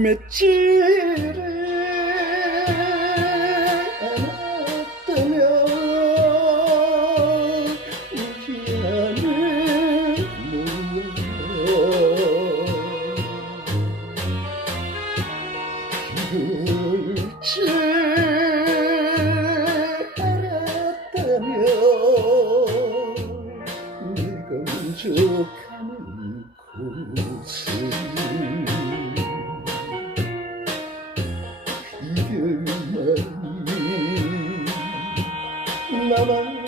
맺지를 않았다면 우리나는 몰라 그럴 줄 알았다면 내가 먼저 가는 곳은 이별만이 남아